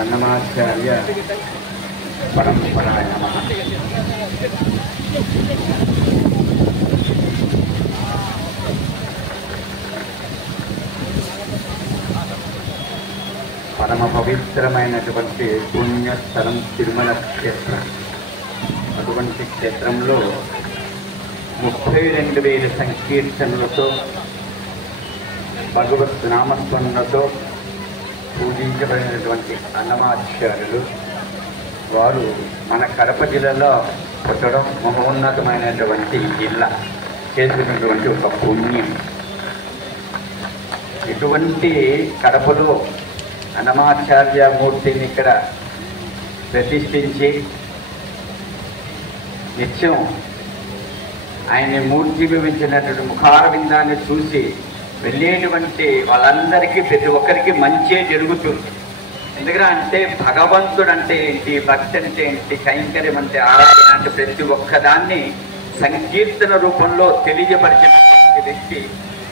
అన్నమాచార్య పరంపరాయ నమః. పరమ పవిత్రమైనటువంటి పుణ్యస్థలం తిరుమల క్షేత్రం. అటువంటి క్షేత్రంలో 32,000 సంకీర్తనలతో భగవత్ నామస్మరణతో పూజించబడినటువంటి అన్నమాచార్యులు వారు మన కడప జిల్లాలో పుట్టడం మహోన్నతమైనటువంటి జిల్లా, చేసినటువంటి ఒక పుణ్యం. ఇటువంటి కడపలో అన్నమాచార్య మూర్తిని ఇక్కడ ప్రతిష్ఠించి నిత్యం ఆయన్ని మూర్తిభవించినటువంటి ముఖారవిందాన్ని చూసి వెళ్ళేటువంటి వాళ్ళందరికీ ప్రతి ఒక్కరికి మంచే జరుగుతుంది. ఎందుకంటే భగవంతుడు అంటే ఏంటి, భక్తి అంటే ఏంటి, కైంకర్యం అంటే ఆరాధన అంటే ప్రతి ఒక్కదాన్ని సంకీర్తన రూపంలో తెలియపరిచినటువంటి వ్యక్తి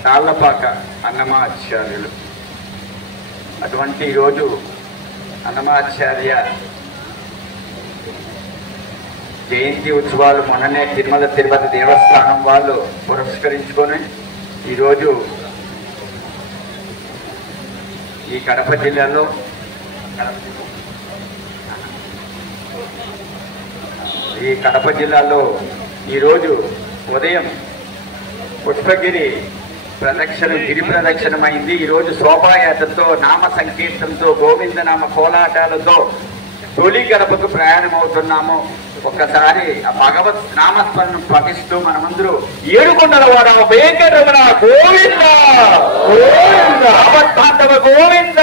తాళ్ళపాక అన్నమాచార్యులు. అటువంటి ఈరోజు అన్నమాచార్య జయంతి ఉత్సవాలు మొన్ననే తిరుమల తిరుపతి దేవస్థానం వాళ్ళు పురస్కరించుకొని ఈరోజు ఈ కడప జిల్లాలో ఈరోజు ఉదయం పుష్పగిరి ప్రదక్షిణ, గిరి ప్రదక్షిణమైంది. ఈరోజు శోభాయాత్రతో, నామ సంకీర్తనతో, గోవిందనామ కోలాటాలతో తొలి గడపకు ప్రయాణం అవుతున్నాము. ఒక్కసారి ఆ భగవత్ నామస్మరణ పఠిస్తూ మనమందరూ ఏడుకొండల వాడ వెంకటరమణ గోవింద గోవింద, ఆపద్బాంధవ గోవింద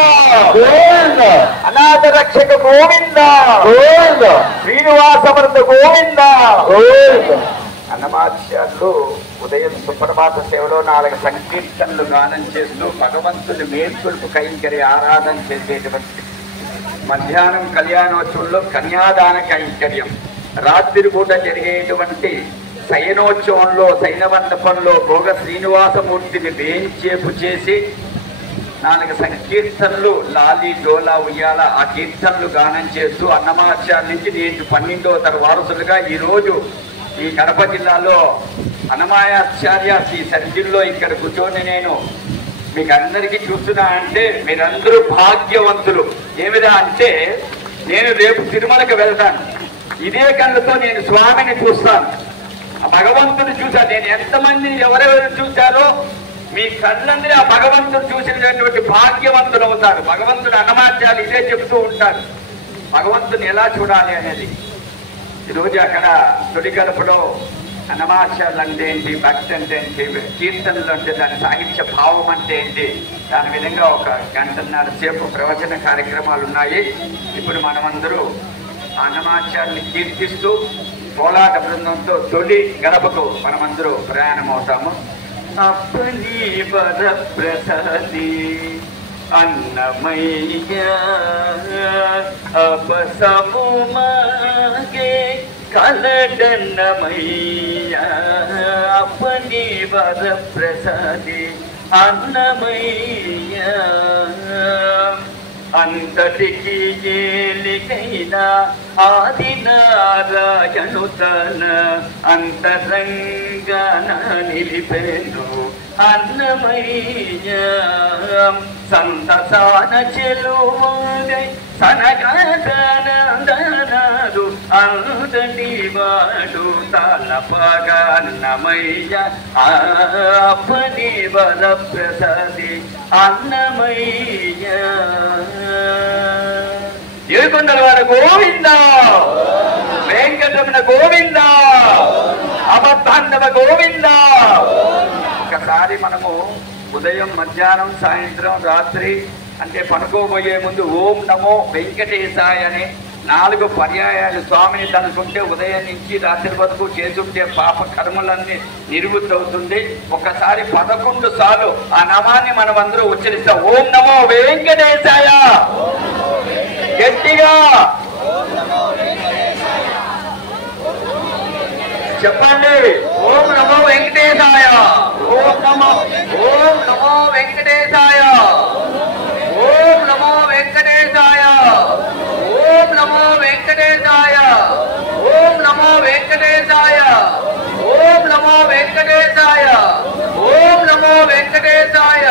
గోవింద, అనాథ రక్షక గోవింద గోవింద, శ్రీనివాసమృత గోవింద గోవింద. అన్నమాచార్యులు ఉదయం సుప్రభాత సేవలో 4 సంకీర్తనలు గానం చేస్తూ భగవంతుని మేల్కొల్పు కైంకర్య ఆరాధన చేసేటువంటి, మధ్యాహ్నం కళ్యాణోత్సవంలో కన్యాదాన కైంకర్యం, రాత్రి పూట జరిగేటువంటి శయనోత్సవంలో శయన మండపంలో భోగ శ్రీనివాసమూర్తిని వేంచేపు చేసి 4 సంకీర్తనలు లాలి డోలా ఉయ్యాల ఆ కీర్తనలు గానం చేస్తూ అన్నమాచార్య నుంచి నేను 12వ తరం వారసులుగా ఈరోజు ఈ కడప జిల్లాలో అన్నమాచార్య ఈ సన్నిధిలో ఇక్కడ కూర్చొని నేను మీకు అందరికీ చూస్తున్నా అంటే మీరందరూ భాగ్యవంతులు. ఏమిదా అంటే నేను రేపు తిరుమలకి వెళ్తాను, ఇదే కళ్ళతో నేను స్వామిని చూస్తాను, ఆ భగవంతుని చూశాను. నేను ఎంతమంది ఎవరెవరు చూశారో మీ కళ్ళందరూ ఆ భగవంతుడు చూసినటువంటి భాగ్యవంతులు అవుతారు. భగవంతుడు అన్నమాచార్యులు ఇదే చెప్తూ ఉంటారు, భగవంతుని ఎలా చూడాలి అనేది. ఈరోజు అక్కడ తొలి గడపలో అన్నమాచార్యులు అంటే ఏంటి, భక్తి అంటే ఏంటి, కీర్తనలు అంటే దాని సాహిత్య భావం అంటే ఏంటి, దాని విధంగా 1 గంటన్నర సేపు ప్రవచన కార్యక్రమాలు ఉన్నాయి. ఇప్పుడు మనమందరూ అన్నమాచార్యుని కీర్తిస్తూ కోలాట బృందంతో తొలి గడపకు మనమందరూ ప్రయాణం అవుతాము. అప్పని వరప్రసాది అన్నమయ్య అపసము మాగే కలడన్నమయ్య, అప్పని వరప్రసాది అన్నమయ్య, అంతటికి ఏలికైనా ఆది నారాయణు తన అంతరంగాన నిలిపెను అన్నమయ్య, సంతసాన చెలువై సనగదనందనాడు అంతటి వాడు తలపగన్నమయ్య, అప్పని వరప్రసాది అన్నమయ్య. ఏడుకొండలవాడ గోవింద, వెంకటరమణ గోవింద, అపద్బాంధవ గోవింద. ఒకసారి మనము ఉదయం, మధ్యాహ్నం, సాయంత్రం, రాత్రి అంటే పనుకోబోయే ముందు ఓం నమో వెంకటేశాయ అని 4 పర్యాయాలు స్వామిని తలుచుకుంటే ఉదయం నుంచి రాత్రి వరకు చేసుంటే పాప కర్మలన్నీ నివృత్తి అవుతుంది. ఒకసారి 11 సార్లు ఆ నామాన్ని మనం అందరూ ఉచ్చరిస్తాం. ఓం నమో వెంకటేశాయ, గట్టిగా చెప్పండి. ఓం నమో వెంకటేశాయ, ఓం నమో వెంకటేశాయ, ఓం నమో వెంకటేశాయ. వెంకటేశాయ ఓం నమో వెంకటేశాయ ఓం నమో వెంకటేశాయ